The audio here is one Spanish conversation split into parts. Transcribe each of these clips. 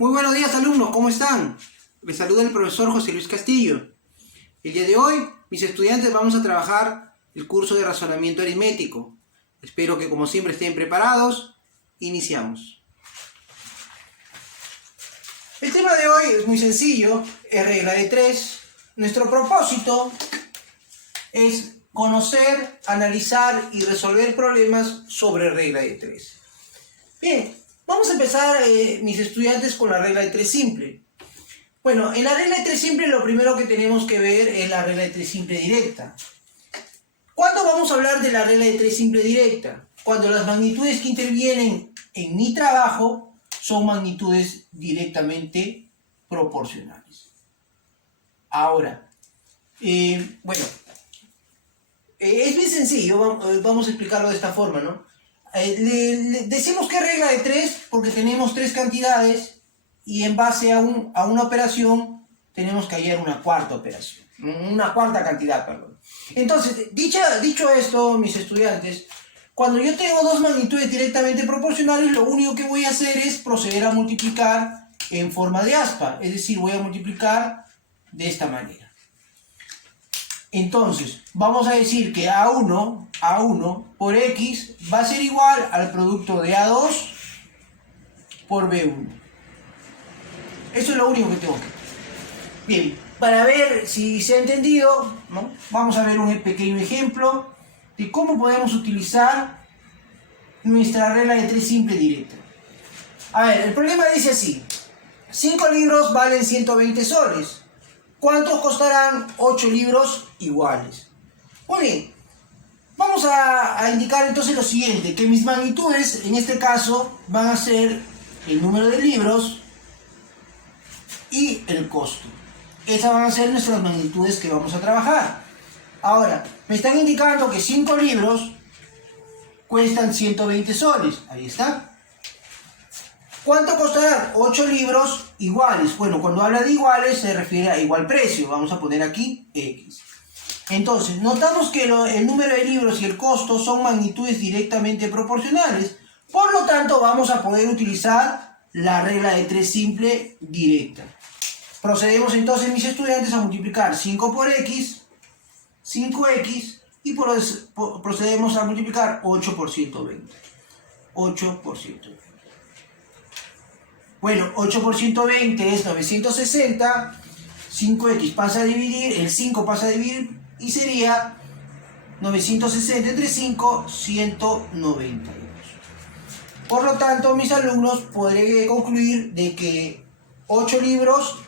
Muy buenos días, alumnos, ¿cómo están? Les saluda el profesor José Luis Castillo. El día de hoy, mis estudiantes, vamos a trabajar el curso de razonamiento aritmético. Espero que, como siempre, estén preparados. Iniciamos. El tema de hoy es muy sencillo, es regla de 3. Nuestro propósito es conocer, analizar y resolver problemas sobre regla de 3. Bien, vamos a empezar, mis estudiantes, con la regla de 3 simple. Bueno, en la regla de 3 simple lo primero que tenemos que ver es la regla de 3 simple directa. ¿Cuándo vamos a hablar de la regla de 3 simple directa? Cuando las magnitudes que intervienen en mi trabajo son magnitudes directamente proporcionales. Ahora, es bien sencillo, vamos a explicarlo de esta forma, ¿no? Decimos que es regla de 3 porque tenemos 3 cantidades y en base a una operación tenemos que hallar una cuarta operación, una cuarta cantidad, perdón. Entonces, dicho esto, mis estudiantes, cuando yo tengo dos magnitudes directamente proporcionales, lo único que voy a hacer es proceder a multiplicar en forma de aspa, es decir, voy a multiplicar de esta manera. Entonces, vamos a decir que A1 por X va a ser igual al producto de A2 por B1. Eso es lo único que tengo que hacer. Bien, para ver si se ha entendido, ¿no? Vamos a ver un pequeño ejemplo de cómo podemos utilizar nuestra regla de 3 simple directa. A ver, el problema dice así: 5 libros valen 120 soles. ¿Cuántos costarán 8 libros iguales? Muy bien, vamos a indicar entonces lo siguiente, que mis magnitudes en este caso van a ser el número de libros y el costo. Esas van a ser nuestras magnitudes que vamos a trabajar. Ahora, me están indicando que 5 libros cuestan 120 soles. Ahí está. ¿Cuánto costarán 8 libros iguales? Bueno, cuando habla de iguales se refiere a igual precio. Vamos a poner aquí X. Entonces, notamos que el número de libros y el costo son magnitudes directamente proporcionales. Por lo tanto, vamos a poder utilizar la regla de 3 simple directa. Procedemos entonces, mis estudiantes, a multiplicar 5 por X, 5X, y procedemos a multiplicar 8 por 120. 8 por 120. Bueno, 8 por 120 es 960, 5X pasa a dividir, el 5 pasa a dividir y sería 960 entre 5, 192. Por lo tanto, mis alumnos, podré concluir de que 8 libros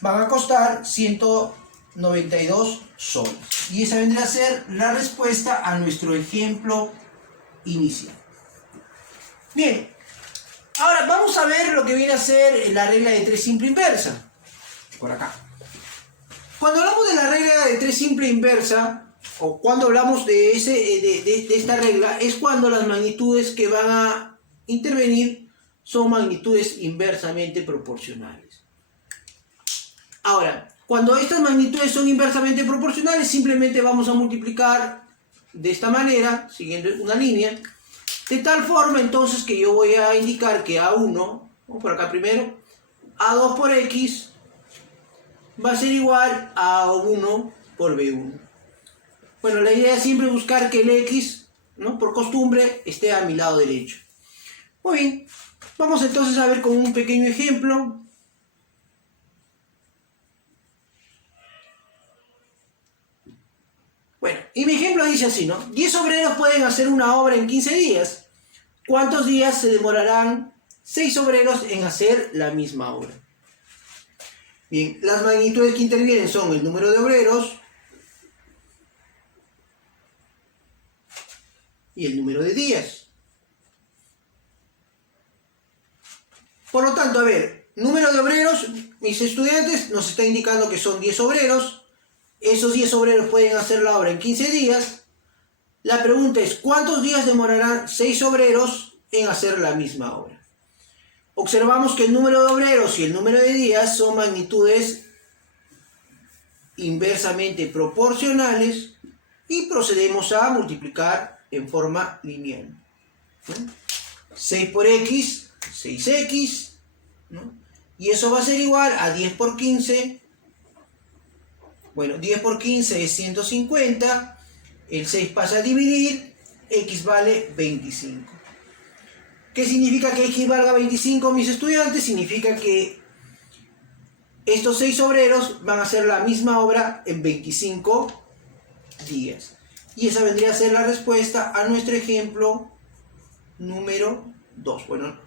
van a costar 192 soles. Y esa vendría a ser la respuesta a nuestro ejemplo inicial. Bien. Ahora vamos a ver lo que viene a ser la regla de 3 simple inversa. Por acá. Cuando hablamos de la regla de 3 simple inversa, o cuando hablamos de esta regla, es cuando las magnitudes que van a intervenir son magnitudes inversamente proporcionales. Ahora, cuando estas magnitudes son inversamente proporcionales, simplemente vamos a multiplicar de esta manera, siguiendo una línea, de tal forma entonces que yo voy a indicar que A1, vamos por acá primero, A2 por X va a ser igual a A1 por B1. Bueno, la idea es siempre buscar que el X, ¿no?, por costumbre, esté a mi lado derecho. Muy bien, vamos entonces a ver con un pequeño ejemplo. Bueno, y mi ejemplo dice así, ¿no? 10 obreros pueden hacer una obra en 15 días. ¿Cuántos días se demorarán 6 obreros en hacer la misma obra? Bien, las magnitudes que intervienen son el número de obreros y el número de días. Por lo tanto, a ver, número de obreros, mis estudiantes nos está indicando que son 10 obreros. Esos 10 obreros pueden hacer la obra en 15 días. La pregunta es, ¿cuántos días demorarán 6 obreros en hacer la misma obra? Observamos que el número de obreros y el número de días son magnitudes inversamente proporcionales y procedemos a multiplicar en forma lineal. 6 por X, 6X, ¿no? Y eso va a ser igual a 10 por 15. Bueno, 10 por 15 es 150. El 6 pasa a dividir. X vale 25. ¿Qué significa que X valga 25, mis estudiantes? Significa que estos 6 obreros van a hacer la misma obra en 25 días. Y esa vendría a ser la respuesta a nuestro ejemplo número 2. Bueno,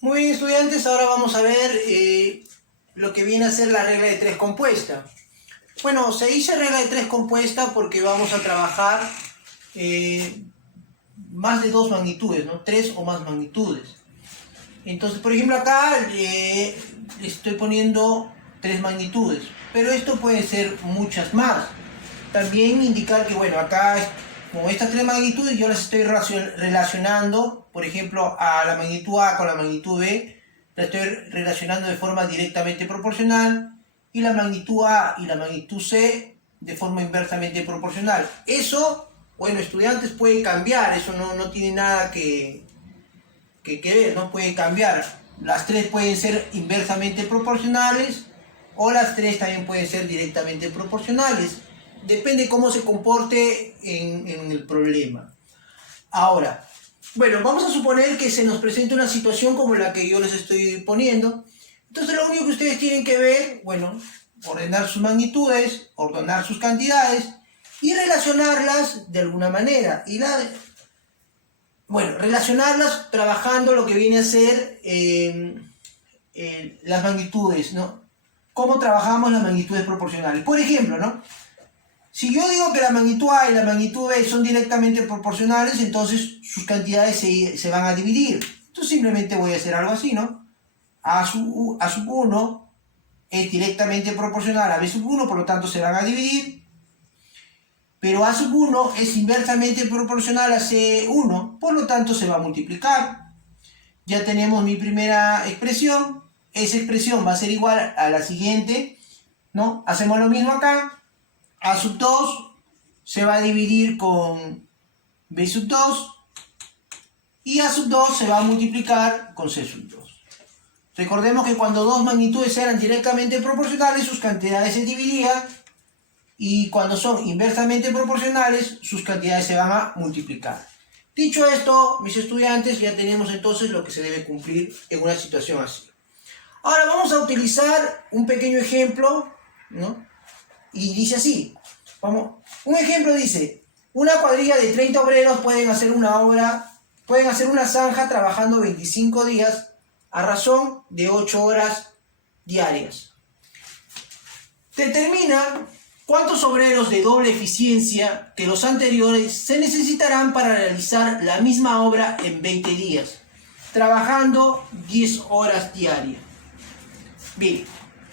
muy bien, estudiantes, ahora vamos a ver lo que viene a ser la regla de 3 compuesta. Bueno, se dice regla de 3 compuesta porque vamos a trabajar más de 2 magnitudes, ¿no? 3 o más magnitudes. Entonces, por ejemplo, acá estoy poniendo 3 magnitudes, pero esto puede ser muchas más. También indicar que, bueno, acá con estas 3 magnitudes yo las estoy relacionando, por ejemplo, a la magnitud A con la magnitud B, la estoy relacionando de forma directamente proporcional, y la magnitud A y la magnitud C de forma inversamente proporcional. Eso, bueno, estudiantes, puede cambiar, eso no tiene nada que ver, no puede cambiar. Las 3 pueden ser inversamente proporcionales o las 3 también pueden ser directamente proporcionales. Depende cómo se comporte en el problema. Ahora, bueno, vamos a suponer que se nos presenta una situación como la que yo les estoy poniendo. Entonces lo único que ustedes tienen que ver, bueno, ordenar sus magnitudes, ordenar sus cantidades y relacionarlas de alguna manera. Bueno, relacionarlas trabajando lo que viene a ser las magnitudes, ¿no? ¿Cómo trabajamos las magnitudes proporcionales? Por ejemplo, ¿no? Si yo digo que la magnitud A y la magnitud B son directamente proporcionales, entonces sus cantidades se van a dividir. Entonces simplemente voy a hacer algo así, ¿no? A sub 1 es directamente proporcional a B sub 1, por lo tanto se van a dividir. Pero A sub 1 es inversamente proporcional a C1, por lo tanto se va a multiplicar. Ya tenemos mi primera expresión. Esa expresión va a ser igual a la siguiente, ¿no? Hacemos lo mismo acá. A sub 2 se va a dividir con B sub 2 y A sub 2 se va a multiplicar con C sub 2. Recordemos que cuando dos magnitudes eran directamente proporcionales, sus cantidades se dividían, y cuando son inversamente proporcionales, sus cantidades se van a multiplicar. Dicho esto, mis estudiantes, ya tenemos entonces lo que se debe cumplir en una situación así. Ahora vamos a utilizar un pequeño ejemplo, ¿no? Y dice así, un ejemplo dice, una cuadrilla de 30 obreros pueden hacer una zanja trabajando 25 días a razón de 8 horas diarias. Determina cuántos obreros de doble eficiencia que los anteriores se necesitarán para realizar la misma obra en 20 días, trabajando 10 horas diarias. Bien.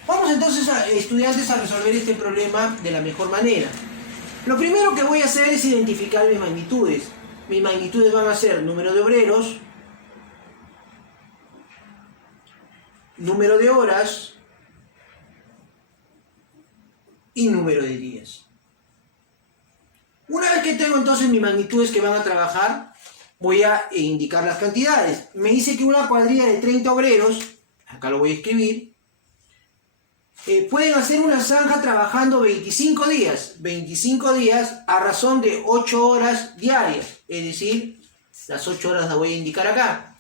Vamos entonces, estudiantes, a resolver este problema de la mejor manera. Lo primero que voy a hacer es identificar mis magnitudes. Mis magnitudes van a ser número de obreros, número de horas y número de días. Una vez que tengo entonces mis magnitudes que van a trabajar, voy a indicar las cantidades. Me dice que una cuadrilla de 30 obreros, acá lo voy a escribir, pueden hacer una zanja trabajando 25 días a razón de 8 horas diarias, es decir, las 8 horas las voy a indicar acá.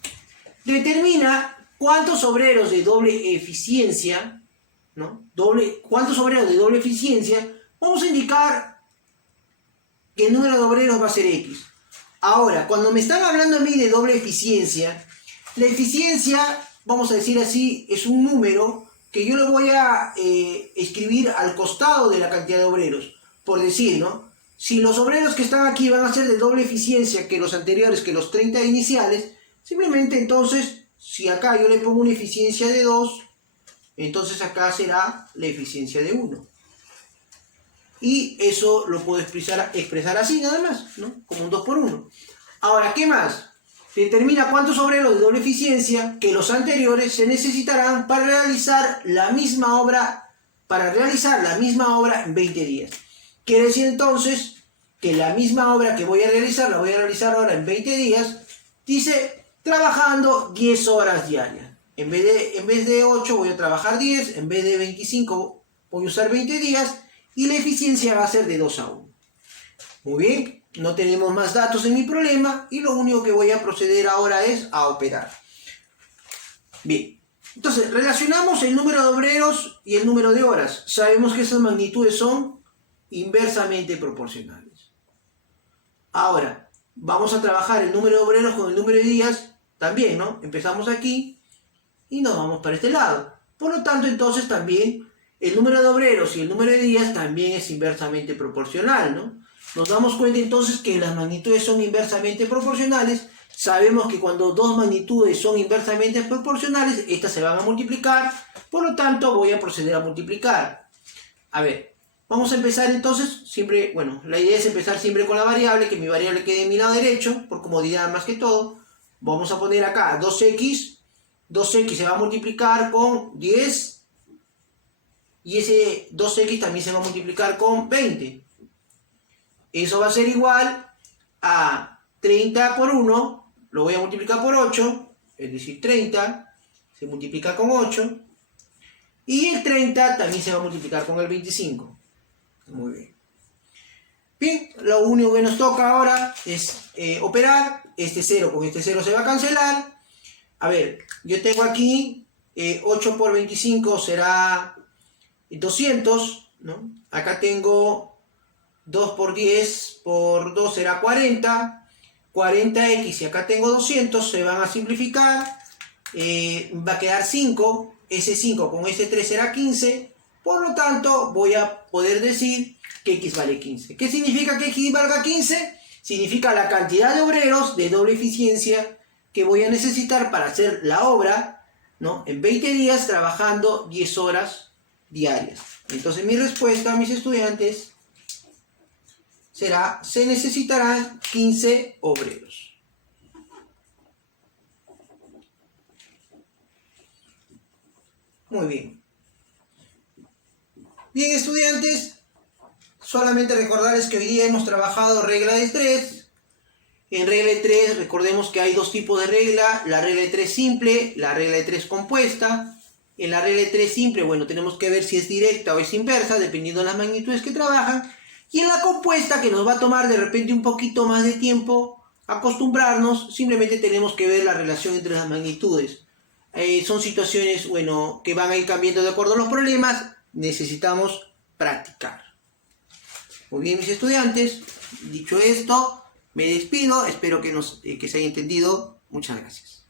Determina cuántos obreros de doble eficiencia, ¿no? ¿Cuántos obreros de doble eficiencia? Vamos a indicar que el número de obreros va a ser X. Ahora, cuando me están hablando a mí de doble eficiencia, la eficiencia, vamos a decir así, es un número que yo lo voy a escribir al costado de la cantidad de obreros. Por decir, ¿no? Si los obreros que están aquí van a ser de doble eficiencia que los anteriores, que los 30 iniciales, simplemente entonces, si acá yo le pongo una eficiencia de 2, entonces acá será la eficiencia de 1. Y eso lo puedo expresar así nada más, ¿no? Como un 2 por 1. Ahora, ¿qué más? Determina cuántos obreros de doble eficiencia que los anteriores se necesitarán para realizar la misma obra para realizar la misma obra en 20 días. Quiere decir entonces que la misma obra que voy a realizar, la voy a realizar ahora en 20 días, dice trabajando 10 horas diarias. En vez de 8 voy a trabajar 10, en vez de 25 voy a usar 20 días y la eficiencia va a ser de 2 a 1. Muy bien, no tenemos más datos en mi problema y lo único que voy a proceder ahora es a operar. Bien, entonces relacionamos el número de obreros y el número de horas. Sabemos que esas magnitudes son inversamente proporcionales. Ahora, vamos a trabajar el número de obreros con el número de días también, ¿no? Empezamos aquí y nos vamos para este lado. Por lo tanto, entonces también el número de obreros y el número de días también es inversamente proporcional, ¿no? Nos damos cuenta entonces que las magnitudes son inversamente proporcionales. Sabemos que cuando dos magnitudes son inversamente proporcionales, estas se van a multiplicar. Por lo tanto, voy a proceder a multiplicar. A ver, vamos a empezar entonces, siempre, bueno, la idea es empezar siempre con la variable, que mi variable quede en mi lado derecho, por comodidad más que todo. Vamos a poner acá 2x, 2x se va a multiplicar con 10, y ese 2x también se va a multiplicar con 20. Eso va a ser igual a 30 por 1, lo voy a multiplicar por 8, es decir, 30 se multiplica con 8, y el 30 también se va a multiplicar con el 25. Muy bien. Bien, lo único que nos toca ahora es operar. Este 0 con este 0 se va a cancelar. A ver, yo tengo aquí 8 por 25 será 200, ¿no? Acá tengo 2 por 10 por 2 será 40. 40x y acá tengo 200, se van a simplificar. Va a quedar 5. Ese 5 con ese 3 será 15. Por lo tanto, voy a poder decir que x vale 15. ¿Qué significa que x valga 15? Significa la cantidad de obreros de doble eficiencia que voy a necesitar para hacer la obra, ¿no? En 20 días trabajando 10 horas diarias. Entonces mi respuesta a mis estudiantes será, se necesitarán 15 obreros. Muy bien. Bien, estudiantes, solamente recordarles que hoy día hemos trabajado regla de 3. En regla de 3, recordemos que hay dos tipos de regla, la regla de 3 simple, la regla de 3 compuesta. En la regla de 3 simple, bueno, tenemos que ver si es directa o es inversa, dependiendo de las magnitudes que trabajan. Y en la compuesta, que nos va a tomar de repente un poquito más de tiempo acostumbrarnos, simplemente tenemos que ver la relación entre las magnitudes. Son situaciones, bueno, que van a ir cambiando de acuerdo a los problemas, necesitamos practicar. Muy bien, mis estudiantes, dicho esto, me despido, espero que se haya entendido. Muchas gracias.